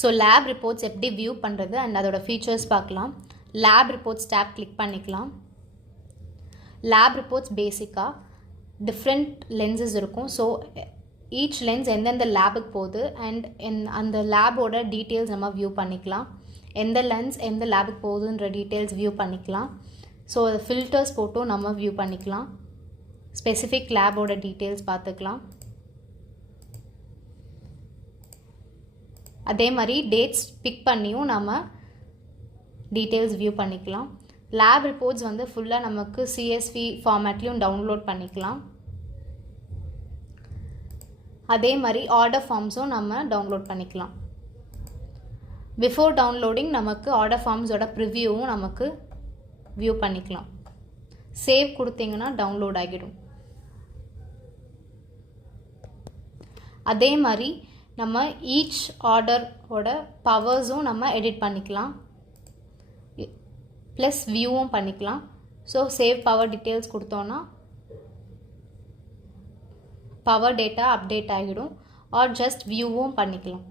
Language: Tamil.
ஸோ லேப் ரிப்போர்ட்ஸ் எப்படி வியூ பண்ணுறது அண்ட் அதோட ஃபீச்சர்ஸ் பார்க்கலாம். லேப் ரிப்போர்ட்ஸ் டேப் கிளிக் பண்ணிக்கலாம். லேப் ரிப்போர்ட்ஸ் பேசிக்காக டிஃப்ரெண்ட் லென்சஸ் இருக்கும். ஸோ ஈச் லென்ஸ் எந்தெந்த லேபுக்கு போகுது அண்ட் அந்த லேபோட டீட்டெயில்ஸ் நம்ம வியூ பண்ணிக்கலாம். எந்த லென்ஸ் எந்த லேபுக்கு போகுதுன்ற டீட்டெயில்ஸ் வியூ பண்ணிக்கலாம். ஸோ ஃபில்டர்ஸ் போட்டும் நம்ம வியூ பண்ணிக்கலாம். ஸ்பெசிஃபிக் லேபோட டீட்டெயில்ஸ் பார்த்துக்கலாம். அதே மாதிரி டேட்ஸ் பிக் பண்ணியும் நம்ம டீட்டெயில்ஸ் வியூ பண்ணிக்கலாம். லேப் ரிப்போர்ட்ஸ் வந்து ஃபுல்லாக நமக்கு CSV ஃபார்மேட்லேயும் டவுன்லோட் பண்ணிக்கலாம். அதே மாதிரி ஆர்டர் ஃபார்ம்ஸும் நம்ம டவுன்லோட் பண்ணிக்கலாம். பிஃபோர் டவுன்லோடிங் நமக்கு ஆர்டர் ஃபார்ம்ஸோட ப்ரிவ்யூவும் நமக்கு வியூ பண்ணிக்கலாம். சேவ் கொடுத்தீங்கன்னா டவுன்லோட் ஆகிடும். அதே மாதிரி நம்ம ஈச் ஆர்டரோட பவர்ஸும் நம்ம எடிட் பண்ணிக்கலாம், ப்ளஸ் வியூவும் பண்ணிக்கலாம். ஸோ சேவ் பவர் டீட்டெயில்ஸ் கொடுத்தோன்னா பவர் டேட்டா அப்டேட் ஆகிடும். ஆர் ஜஸ்ட் வியூவும் பண்ணிக்கலாம்.